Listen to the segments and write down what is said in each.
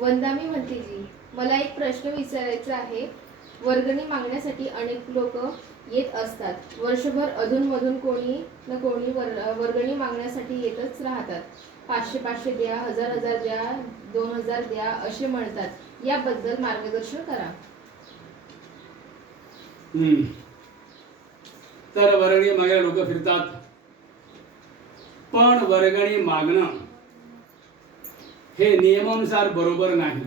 वंदामी म्हणतेजी मला एक प्रश्न विचारायचा आहे. वर्गणी मागण्यासाठी अनेक लोक येत असतात. वर्षभर अधूनमधून कोणी न कोणी वर वर्गणी मागण्यासाठी येतच राहतात. पाचशे पाचशे द्या हजार हजार द्या दोन हजार द्या असे म्हणतात. याबद्दल मार्गदर्शन करा. तर वर्गणी मागे लोक फिरतात. पण वर्गणी मागणं हे नियमानुसार बरोबर नाही.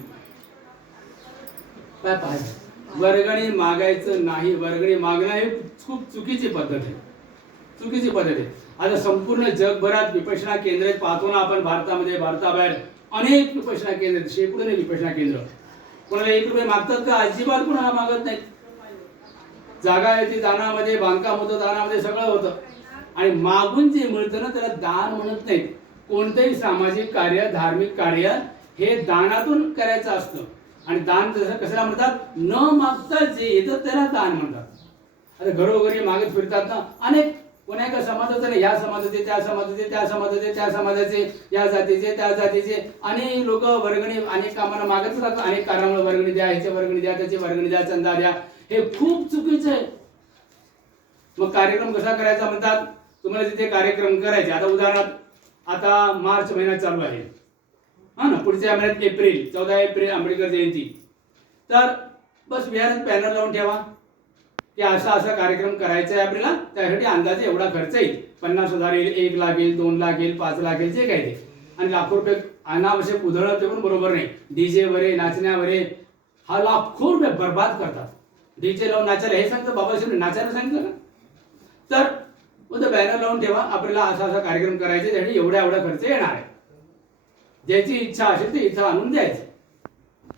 काय पाहिजे? वर्गणी मागायचं नाही वर्गणी मागणं हे खूप चुकीची पद्धत आहे. चुकीची पद्धत आहे. आता संपूर्ण जगभरात विपशना केंद्र आहेत. पाहतो ना आपण भारतामध्ये भारताबाहेर अनेक विपशना केंद्र आहेत. शेकडो विपशना केंद्र. कोणाला एक रुपये मागतात का? अजिबात कोणाला मागत नाहीत. जागा येते दानामध्ये बांधकाम होतं दानामध्ये सगळं होतं. आणि मागून जे मिळतं ना त्याला दान म्हणत नाहीत. कोणतंही सामाजिक कार्य धार्मिक कार्य हे दानातून करायचं असतं. आणि दान जसं कशाला म्हणतात? न मागता जे येतं त्याला दान म्हणतात. आता घरोघरी मागे फिरतात ना अनेक कोणा एका समाजाचं नाही या समाजाचे त्या समाजाचे त्या समाजाचे त्या समाजाचे या जातीचे त्या जातीचे. अनेक लोक वर्गणी अनेक कामाला मागत राहतात. अनेक कारणामुळे वर्गणी द्या ह्याचे वर्गणी द्या त्याचे वर्गणी द्या चंदा द्या. हे खूप चुकीचं आहे. मग कार्यक्रम कसा करायचा म्हणतात? तुम्हाला तिथे कार्यक्रम करायचे. आता उदाहरणार्थ आता मार्च महिना चालू आहे. हा ना पुढच्या महिन्यात एप्रिल चौदा एप्रिल आंबेडकर जयंती. तर बस विहारात पॅनल लावून ठेवा. की असा असा कार्यक्रम करायचा आहे आपल्याला त्यासाठी अंदाजे एवढा खर्च येईल. पन्नास हजार येईल एक लाख येईल दोन लाख येईल पाच लाख येईल जे काही ते. आणि लाखो रुपये अनावश्यक उधळणं ते पण बरोबर नाही. डीजे वरे नाचण्यावरे हा लाखो रुपये बर्बाद करतात. डीजे लावून नाचायला हे सांगतं बाबासाहेब नाचायला सांगितलं ना तर मग तो बॅनर लावून ठेवा आपल्याला असा असा कार्यक्रम करायचा त्यासाठी एवढा एवढा खर्च येणार आहे. ज्याची इच्छा असेल ती इथं आणून द्यायची.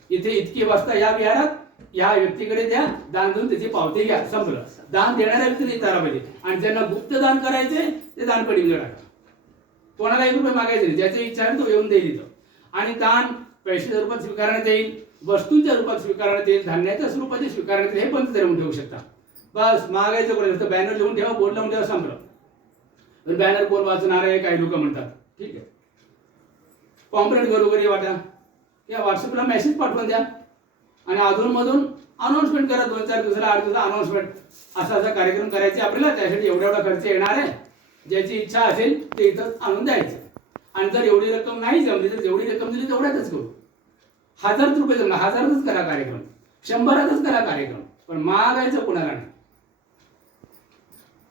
इथे इतकी वाजता या विहारात या व्यक्तीकडे द्या दान देऊन त्याची पावती घ्या संपलं. दान देणाऱ्या व्यक्तीने इथं पाहिजे. आणि ज्यांना गुप्त दान करायचे ते दान पडीमध्ये टाका कोणाला एक रुपये मागायचे नाही ज्याची इच्छा आहे तो येऊन देईल इथं. आणि दान पैशाच्या रूपात स्वीकारण्यात येईल वस्तूंच्या रूपात स्वीकारण्यात येईल धान्याच्या स्वरूपात स्वीकारण्यात येईल हे पण ठेवू शकता. बस मागायचं कोणी बॅनर लिहून ठेवा बोर्ड लावून ठेवा संपलं. तर बॅनर कोण वाचणार आहे काही लोक म्हणतात. ठीक आहे. कॉम्प्लेंट करू वगैरे वाटा या व्हॉट्सअपला मेसेज पाठवून द्या. आणि अधूनमधून अनाऊन्समेंट करा. दोन चार दिवसाला आठ दिवसाला अनाऊन्समेंट असा असा कार्यक्रम करायचे आपल्याला. त्यासाठी एवढा एवढा खर्च येणार आहे. ज्याची इच्छा असेल ते इथं आणून द्यायचं. आणि जर एवढी रक्कम नाही जमली तर जेवढी रक्कम दिली तेवढ्यातच करू. हजार रुपये जमला हजारातच करा कार्यक्रम. शंभरातच करा कार्यक्रम. पण मागायचं कोणाला नाही.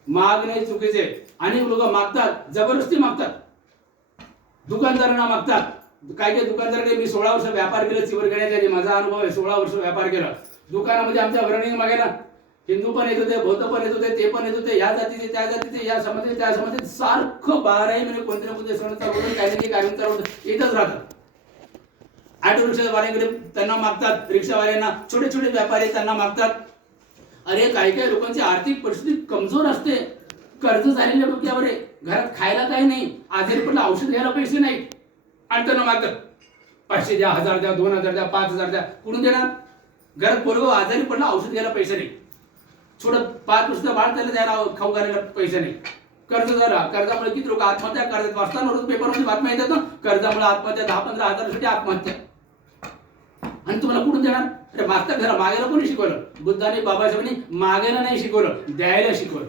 मागणे चुकीचे अनेक लोक मागतात जबरदस्ती मागतात. दुकानदारांना मागतात. काय काय दुकानदाराने मी सोळा वर्ष व्यापार केला चिवर घेण्याच्या माझा अनुभव आहे सोळा वर्ष व्यापार केला. दुकानामध्ये आमच्या वर्णी मागायला हिंदू पण येत होते बौद्ध पण येत होते ते पण येत होते या जातीचे त्या जातीचे या समाजाचे त्या समाजाचे. सारखं बाराही म्हणजे कोणत्या ना कोणते सण चालू होतं काही ना काही कार्यक्रम येतच राहतात. ऑटो रिक्षावाल्यांकडे त्यांना मागतात रिक्षावाल्यांना छोटे छोटे व्यापारी त्यांना मागतात. अरे काही काही लोकांची आर्थिक परिस्थिती कमजोर असते. कर्ज झालेल्या डोक्यावर आहे घरात खायला काही नाही आजारी पडलं औषध घ्यायला पैसे नाही आणि त्यांना मात्र पाचशे द्या हजार द्या दोन हजार द्या पाच हजार द्या कुठून देणार? घरात पोरग आजारी पडलं औषध घ्यायला पैसे नाही छोटं पाच वर्ष बाळ त्याला द्यायला खाऊ घालायला पैसे नाही कर्ज झाला कर्जामुळे किती लोक आत्महत्या कर्जात वाचताना रोज पेपरमध्ये बातम्या येतात कर्जामुळे आत्महत्या दहा पंधरा हजारासाठी आत्महत्या. आणि तुम्हाला कुठून देणार? अरे मागता घरा मागायला कोणी शिकवलं? बुद्धाने बाबासाहेबांनी मागायला नाही शिकवलं द्यायला शिकवलं.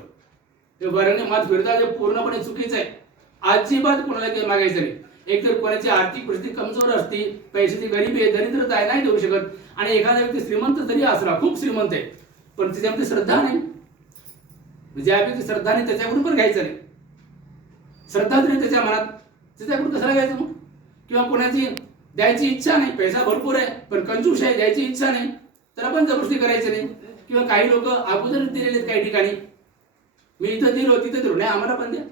ते वर्णे मत फिरता जे पूर्णपणे चुकीचं आहे. अजिबात कोणाला काही मागायचं नाही. एकतर कोणाची आर्थिक परिस्थिती कमजोर असती पैशाची गरीबी आहे दरिद्रता आहे नाही देऊ शकत. आणि एखादा व्यक्ती श्रीमंत जरी असला खूप श्रीमंत आहे पण त्याच्यामध्ये श्रद्धा नाही. म्हणजे ज्या व्यक्ती श्रद्धा नाही त्याच्याकडून पण घ्यायचं नाही. श्रद्धाच नाही त्याच्या मनात त्याच्याकडून कशाला घ्यायचं मग? किंवा कोणाची द्यायची इच्छा नाही पैसा भरपूर आहे पण कंजूस आहे द्यायची इच्छा नाही तर पण जबरदस्ती करायची नाही. किंवा काही लोक अगोदर दिलेले काही ठिकाणी मी इथं दिलो तिथं दिलो. नाही आम्हाला पण द्या.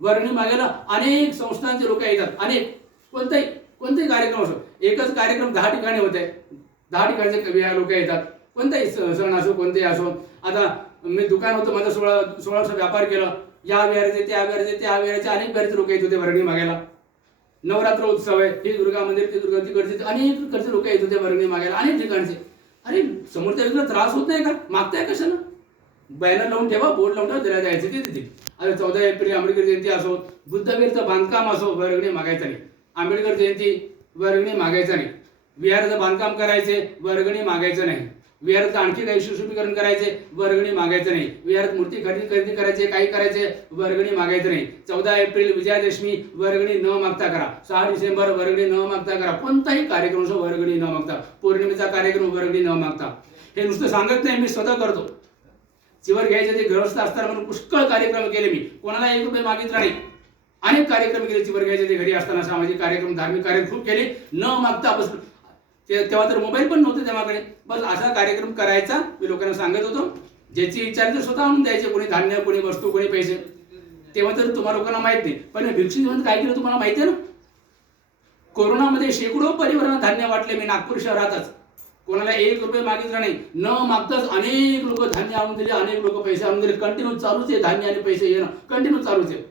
वर्गणी मागायला अनेक संस्थांचे लोक येतात. अनेक. कोणताही कोणताही कार्यक्रम असो. एकच कार्यक्रम दहा ठिकाणी होत आहे. दहा ठिकाणचे कवी लोक येतात. कोणताही स- सण असो कोणतेही असो. आता मी दुकान होतं माझं सोळा सोळा वर्ष व्यापार केला. या विहाराचे त्या विहाराचे त्या विहाराचे अनेक विहाराचे लोक येत होते वर्गणी मागायला. नवरात्र उत्सव आहे. हे दुर्गा मंदिर ते दुर्गा तिकडचे अनेक तिकडचे लोक येत होते वर्गणी मागायला. अनेक ठिकाणचे. अरे समोरच्या व्यक्तीला त्रास होत नाही का? मागताय कशाला? बॅनर लावून ठेवा बोर्ड लावून ठेवा त्याला जायचं ते देतील आता चौदा एप्रिल आंबेडकर जयंती असो बुद्धवीरचं बांधकाम असो वर्गणी मागायचं नाही. आंबेडकर जयंती वर्गणी मागायचं नाही. विहाराचं बांधकाम करायचे वर्गणी मागायचं नाही. विहाराचं आणखी काही सुशोभीकरण करायचे वर्गणी मागायचं नाही. विहारात मूर्ती खरेदी खरेदी करायचे काही करायचे वर्गणी मागायचं नाही. चौदा एप्रिल विजयादशमी वर्गणी न मागता करा. सहा डिसेंबर वर्गणी न मागता करा. कोणताही कार्यक्रम असो वर्गणी न मागता. पौर्णिमेचा कार्यक्रम वर्गणी न मागता. हे नुसतं सांगत नाही मी स्वतः करतो. चिवर घ्यायचे ते गृहस्थ असताना म्हणून पुष्कळ कार्यक्रम केले मी. कोणाला एक रुपये मागितला नाही. अनेक कार्यक्रम केले चिवर घ्यायचे ते घरी असताना सामाजिक कार्यक्रम धार्मिक कार्यक्रम खूप केले. न मागता बस तेव्हा तर मोबाईल पण नव्हते तेव्हाकडे बस असा कार्यक्रम करायचा मी लोकांना सांगत होतो. ज्याची इच्छा आहे ते स्वतः आणून द्यायचे कोणी धान्य कोणी वस्तू कोणी पैसे. तेव्हा तर तुम्हाला लोकांना माहीत नाही. पण भिक्षुक जीवन काय केलं तुम्हाला माहिती आहे ना? कोरोनामध्ये शेकडो परिवारांना धान्य वाटले मी नागपूर शहरातच. कोणाला एक रुपये मागितला नाही. न मागताच अनेक लोक धान्य आणून दिले अनेक लोक पैसे आणून दिले. कंटिन्यू चालूच आहे धान्य आणि पैसे येणं. कंटिन्यू चालूच आहे.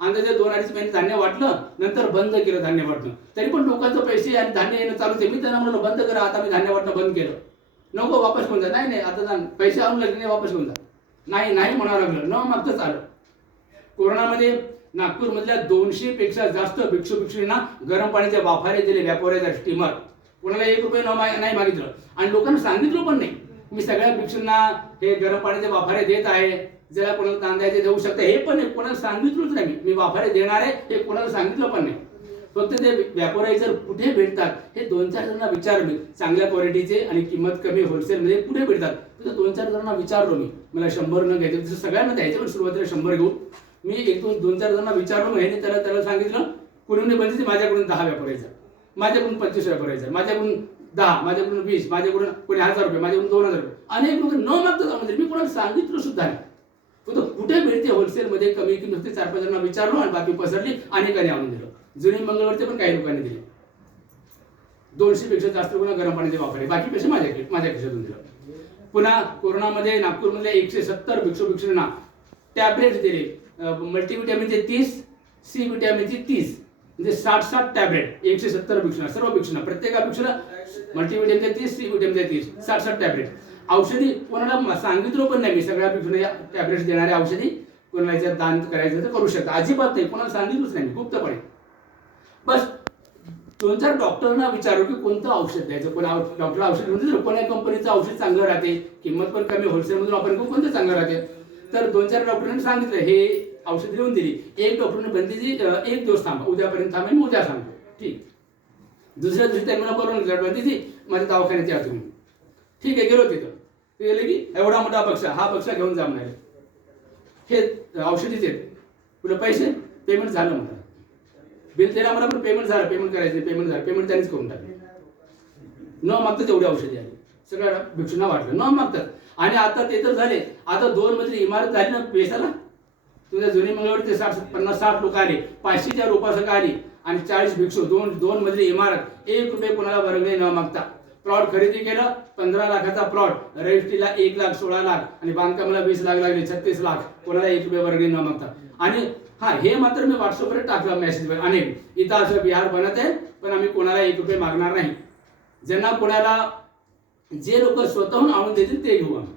अंदाजे दोन अडीच महिने धान्य वाटलं नंतर बंद केलं धान्य वाटणं. तरी पण लोकांचं पैसे आणि धान्य येणं चालूच आहे. मी त्यांना म्हणलं बंद करा आता मी धान्य वाटणं बंद केलं. नको वापस घेऊन जा. नाही नाही आता जा. पैसे आणून लागले नाही वापस घेऊन जा. नाही नाही म्हणावं लागलं. न मागताच आलं. कोरोनामध्ये नागपूरमधल्या दोनशे पेक्षा जास्त भिक्षू भिक्षूंना गरम पाण्याचे वाफारे दिले व्यापाऱ्याचा स्टीमर कोणाला एक रुपये न नाही मागितलं. आणि लोकांना सांगितलं पण नाही. मी सगळ्या वृक्षांना हे गरम पाण्याचे वाफारे देत आहे. ज्याला कोणाला तांदळाचे देऊ शकते हे पण नाही. कोणाला सांगितलंच नाही मी. वाफारे देणार आहे हे कोणाला सांगितलं पण नाही. फक्त ते व्यापारी जर कुठे भेटतात हे दोन चार जणांना विचारलो मी. चांगल्या क्वालिटीचे आणि किंमत कमी होलसेलमध्ये कुठे भेटतात? तर दोन चार जणांना विचारलो मी. मला शंभर न घ्यायचे तसं सगळ्यांना द्यायचे पण सुरुवातीला शंभर घेऊ मी एक दोन दोन चार जणांना विचारलो ह्याने त्याला त्याला सांगितलं कुणी बंदी माझ्याकडून दहा व्यापारायचं माझ्याकडून पंचवीस व्यापारायचं माझ्याकडून दहा माझ्याकडून वीस माझ्याकडून कोणी हजार रुपये माझ्याकडून दोन हजार रुपये. अनेक लोक न मागतात म्हणजे मी कोणाला सांगितलं सुद्धा नाही. फक्त कुठे मिळते होलसेलमध्ये कमी किंमत चार पाच जणांना विचारलो आणि बाकी पसरली अनेकांनी आणून दिलं. जुनी मंगळवरती पण काही लोकांनी दिले. दोनशे पेक्षा जास्त लोकांना गरम पाण्याचे वापरले. बाकी पैसे माझ्या माझ्या खिशातून दिलं. पुन्हा कोरोनामध्ये नागपूरमधल्या एकशे सत्तर भिक्षू भिक्षूंना टॅबलेट दिले. मल्टीव्हिटॅमिनचे तीस सी विटॅमिनचे तीस. म्हणजे साठ साठ टॅबलेट एकशे सत्तर भिक्षूंना सर्व भिक्षूंना प्रत्येक भिक्षूला मल्टीव्हिटॅमिनचे तीस सी विटॅमिनचे तीस साठ साठ टॅबलेट. औषधी कोणाला सांगितलं पण नाही मी सगळ्या भिक्षूंना टॅबलेट देणाऱ्या औषधी कोणाला याच्यात दान करायचं तर करू शकता. अजिबात नाही कोणाला सांगितलंच नाही मी गुप्तपणे. बस दोन चार डॉक्टरना विचारू की कोणतं औषध द्यायचं? कोण डॉक्टर औषध म्हणजे देतो कोणत्या कंपनीचं औषध चांगलं राहते किंमत पण कमी होलसेलमधून आपण कोणतं चांगलं राहते? तर दोन चार डॉक्टरांनी सांगितलं हे औषध लिहून दिली. एक डॉक्टरने बंदीची अं, एक दिवस थांबा. उद्यापर्यंत थांबा मी उद्या सांगतो. ठीक. दुसऱ्या दिवशी त्यांनी मला बोलवून बंदीची माझ्या दवाखान्यात या तुम्ही. ठीक आहे गेलो तिथं. ते गेले की एवढा मोठा पक्ष हा पक्ष घेऊन जा म्हणाले. हे औषधीचे तुला पैसे? पेमेंट झालं म्हणा. बिल दिला मला पण पेमेंट झालं. पेमेंट करायचं पेमेंट झालं. पेमेंट त्यांनीच करून टाकले. न मागतं तेवढी औषधी आली. सगळ्या भिक्षूंना वाटलं. न मागतात आणि आता ते तर झाले. आता दोन मजली इमारत झाली ना पेशाला तुझ्या जुनी मंगळवरती ते साठ पन्नास साठ लोक आले पाचशेच्या रुपासक आली आणि चाळीस भिक्षू दोन दोन मजली इमारत एक रुपये कोणाला वर्गणी न मागता. प्लॉट खरेदी केलं पंधरा लाखाचा प्लॉट रजिस्ट्रीला एक लाख सोळा लाख आणि बांधकामाला वीस लाख लागले छत्तीस लाख कोणाला एक रुपये वर्गणी न मागता. आणि हा हे मात्र मी व्हॉट्सअपवर टाकलं मेसेजवर अनेक इथं असं बिहार बनत आहे पण आम्ही कोणाला एक रुपये मागणार नाही. ज्यांना कोणाला जे लोक स्वतःहून आणून देतील ते घेऊ आम्ही.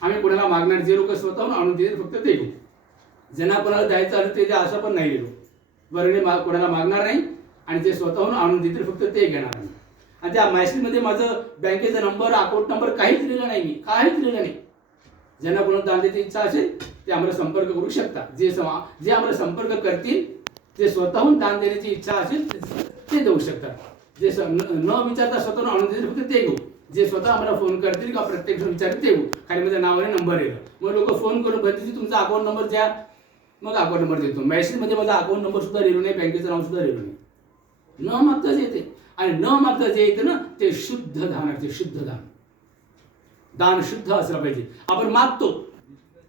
आम्ही कोणाला मागणार जे लोक स्वतःहून आणून देतील फक्त ते घेऊ. ज्यांना कोणाला द्यायचं आलं ते द्या असं पण नाही गेलो. वर्गणी मा कोणाला मागणार नाही आणि जे स्वतःहून आणून देतील फक्त ते घेणार नाही. आणि त्या मॅसेजमध्ये माझं बँकेचा नंबर अकाउंट नंबर काहीच दिलेला नाही मी काहीच दिलेलं नाही. ज्यांना कोणाला दान द्यायची इच्छा असेल ते आम्हाला संपर्क करू शकता जे समा जे आम्हाला संपर्क करतील जे स्वतःहून दान देण्याची इच्छा असेल ते- देऊ शकतात. जे न विचारता स्वतःहून आणून देतील फक्त ते घेऊ. जे स्वतः आम्हाला फोन करतील किंवा प्रत्यक्ष विचारतील ते घेऊ. खाली माझ्या नावाने नंबर येईल मग लोक फोन करून भरतील तुमचा अकाउंट नंबर ज्या मग अकाउंट नंबर देतो. मेसेजमध्ये माझा अकाउंट नंबर सुद्धा लिहिलो नाही बँकेचं नाव सुद्धा लिहिलो नाही. न मागताच येते. आणि न मागता जे येते ना ते शुद्ध दान आहे ते शुद्ध दान. दान शुद्ध असलं पाहिजे. आपण मागतो.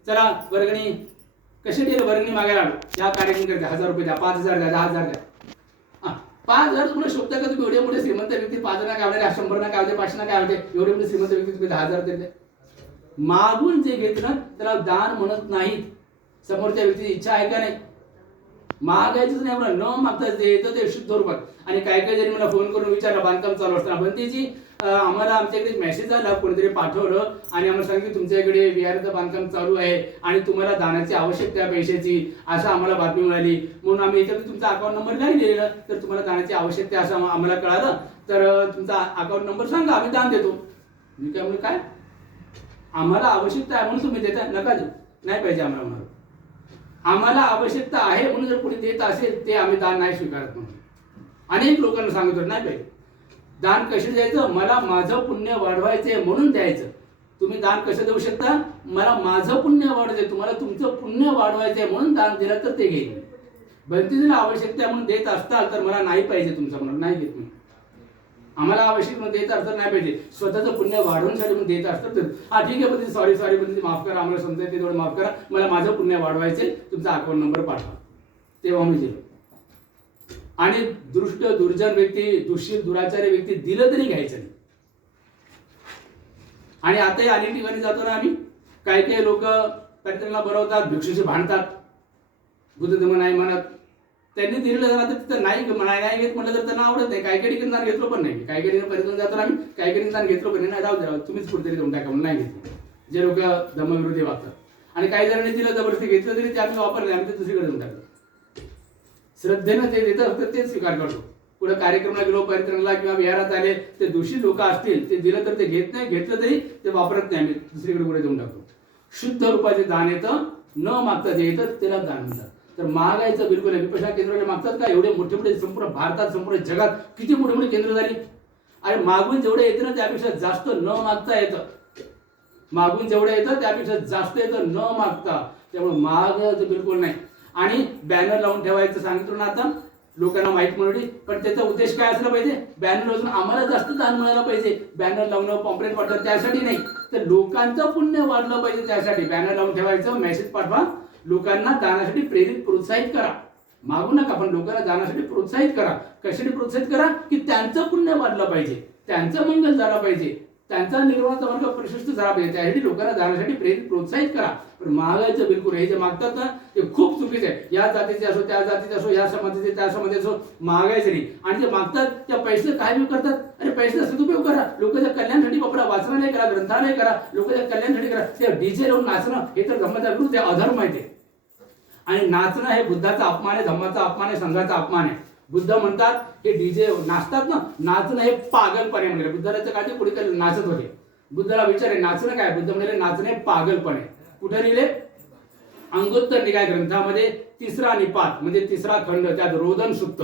चला वर्गणी कशी देईल वर्गणी मागायला आलो या कार्यक्रम करते. हजार रुपये द्या. पाच हजार द्या दहा हजार द्या. हा, पाच हजार तुम्हाला शोधता का? तुम्ही एवढे मोठे श्रीमंत व्यक्ती पाच हजार काय आवडते शंभर ना काय होते? पाचशे ना काय होते? एवढे मोठे श्रीमंत व्यक्ती तुम्ही दहा हजार देते मागून जे घेतलं ना त्याला दान म्हणत नाहीत. समोरच्या व्यक्तीची इच्छा आहे का नाही? मागायचंच नाही मला न मागताच जे येतं ते शुद्ध रूपात. आणि काय काय जरी मला फोन करून विचारलं बांधकाम चालू असताना पण त्याची आम्हाला आमच्याकडे मेसेज आला कोणीतरी पाठवलं आणि आम्हाला सांगितलं की तुमच्याकडे विहाराचं बांधकाम चालू आहे आणि तुम्हाला दानाची आवश्यकता आहे पैशाची. असं आम्हाला बातमी मिळाली. म्हणून आम्ही याच्यात तुमचा अकाउंट नंबर नाही दिलेला. तर तुम्हाला दानाची आवश्यकता असं आम्हाला कळालं. तर तुमचा अकाउंट नंबर सांगा. आम्ही दान देतो. मी काय म्हणून काय? आम्हाला आवश्यकता आहे म्हणून तुम्ही देता. नका देऊ. नाही पाहिजे आम्हाला म्हणून. आम्हाला आवश्यकता आहे म्हणून जर कोणी देत असेल ते आम्ही दान नाही स्वीकारत म्हणून. अनेक लोकांना सांगतो नाही पाहिजे दान कसे द्यायचं? मला माझं पुण्य वाढवायचंय म्हणून द्यायचं. तुम्ही दान कसं देऊ शकता? मला माझं पुण्य वाढवायचंय तुम्हाला तुमचं पुण्य वाढवायचंय म्हणून दान दिलं तर ते घेईन भक्तीला आवश्यकता आहे म्हणून देत असताल तर मला नाही पाहिजे तुमचं म्हणून नाही घेत मी. आम्हाला आवश्यक म्हणून देत असतं नाही पाहिजे. स्वतःचं पुण्य वाढवण्यासाठी म्हणून देत असतं तर हा ठीक आहे पण सॉरी सॉरी पण माफ करा आम्हाला समजा ते तेवढं माफ करा. मला माझं पुण्य वाढवायचे तुमचा अकाउंट नंबर पाठवा. तेव्हा मी दिलं आणि दृष्ट दुर्जन व्यक्ती दुष्य दुराचारी व्यक्ती दिलं तरी घ्यायचं नाही. आणि आताही अनेक ठिकाणी जातो ना आम्ही. काही काही लोक त्यांना बरवतात भिक्षूशी भांडतात. बुद्ध धर्म नाही म्हणत. त्यांनी दिलेलं जरा तर तिथं नाही नाही घेत म्हटलं तर त्यांना आवडत नाही काही काही ठिकाणी घेतलो पण नाही. काही काही ठिकाणी जातो आम्ही काही काही दान घेतलो पण नाही. जाऊ द्या तुम्हीच कुठेतरी देऊन टाका म्हणून नाही घेतलं. जे लोक धर्मविरोधी वागतात. आणि काही जणांनी दिलं जबरदस्ती घेतलं तरी ते आम्ही वापरले आम्ही ते दुसरीकडे देऊन टाकलं श्रद्धेनं ते देत तर तेच स्वीकार करतो. पुढे कार्यक्रमाला गेलो परिक्रमाला किंवा विहारात आले ते दोषी लोक असतील ते दिलं तर ते घेत नाही घेतलं तरी ते वापरत नाही. आम्ही दुसरीकडे पुढे देऊन टाकतो शुद्ध रूपाचे दान येतं न मागता जे येतं त्याला दान म्हणतात तर महागाईचं बिलकुल आहे. विपशा केंद्राने मागतात का? एवढे मोठे मोठे संपूर्ण भारतात संपूर्ण जगात किती मोठे मोठे केंद्र झाली? आणि मागून जेवढे येतं ना त्यापेक्षा जास्त न मागता येतं. मागून जेवढं येतं त्यापेक्षा जास्त येतं न मागता. त्यामुळे महाग बिलकुल नाही. आणि बॅनर लावून ठेवायचं सांगितलं ना आता लोकांना माहीत मिळवली पण त्याचा उद्देश काय असला पाहिजे? बॅनर लावून आम्हाला जास्त दान मिळायला पाहिजे. बॅनर लावणं पॉम्पलेट वाटलं त्यासाठी नाही. तर लोकांचं पुण्य वाढलं पाहिजे त्यासाठी. बॅनर लावून ठेवायचं मेसेज पाठवा. लोकांना जाण्यासाठी प्रेरित प्रोत्साहित करा. मागू नका पण लोकांना जाण्यासाठी प्रोत्साहित करा. कशासाठी प्रोत्साहित करा? की त्यांचं पुण्य वाढलं पाहिजे. त्यांचं मंगल झालं पाहिजे. त्यांचा निर्वाहाचा मार्ग प्रशस्त झाला पाहिजे. त्यासाठी लोकांना जाण्यासाठी प्रेरित प्रोत्साहित करा. पण महागाईचं बिलकुल हे जे मागतात ना ते खूप चुकीचं आहे. या जातीचे असो त्या जातीचे असो या समाजाचे त्या समाजाचे असो मागायचं नाही. आणि जे मागतात त्या पैसे काय उपयोग करतात? अरे पैसे सदुपयोग करा. लोकांच्या कल्याणासाठी वापरा वाचनालय करा ग्रंथालय करा लोकांच्या कल्याणासाठी करा ते डीजे लावून नाचणं हे तर गमत विरुद्ध आहे अधर्म आहे ते. आणि नाचणं हे बुद्धाचा अपमान आहे धम्माचा अपमान आहे संघाचा अपमान आहे. बुद्ध म्हणतात हे डीजे नाचतात ना नाचणं हे पागलपणे म्हणजे बुद्धाच्या काळजी पुढे नाचत होते. बुद्धाला विचारे नाचणं काय? बुद्ध म्हणजे नाचणं हे पागलपणे. कुठे लिहिले? अंगोत्तर निकाय ग्रंथामध्ये तिसरा निपात म्हणजे तिसरा खंड त्यात रोदन सुप्त.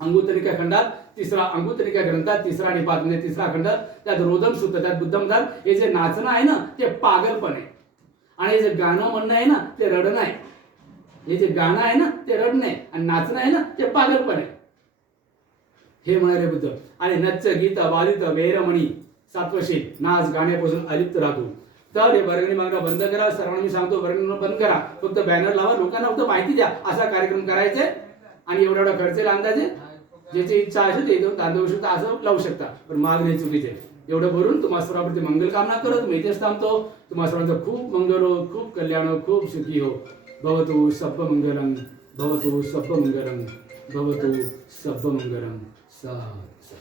अंगुत्तरिका खंडात तिसरा अंगुत्तरिका ग्रंथात तिसरा निपात म्हणजे तिसरा खंड त्यात रोदन सुक्त त्यात बुद्ध म्हणतात हे जे नाचणं आहे ना ते पागलपण. आहे आणि हे जे गाणं म्हणणं आहे ना ते रडणं आहे. हे जे गाणं आहे ना ते रडणं आहे आणि नाचणं आहे ना ते पागलपण. आहे हे म्हणाले बुद्ध आणि नच्च गीत वालित वेरमणी सातवशी नाच गाण्यापासून अलिप्त राहतो. तर हे वर्गणी मागणं बंद करा सर्वांना मी सांगतो वर्गणी बंद करा. फक्त बॅनर लावा लोकांना फक्त माहिती द्या असा कार्यक्रम करायचे आणि एवढा एवढा खर्च अंदाजे ज्याची इच्छा असेल ते तांदूळ शकता असं लावू शकता. पण मागणी चुकीचे एवढं भरून तुम्हा सर्वांप्रती मंगल कामना करत मी इथेच थांबतो. तुम्हा सर्वांचं खूप मंगल हो खूप कल्याण हो खूप सुखी हो. भवतु सब्ब मंगलम भवतु सब्ब मंगलम भवतु सब्ब मंगलम सा सा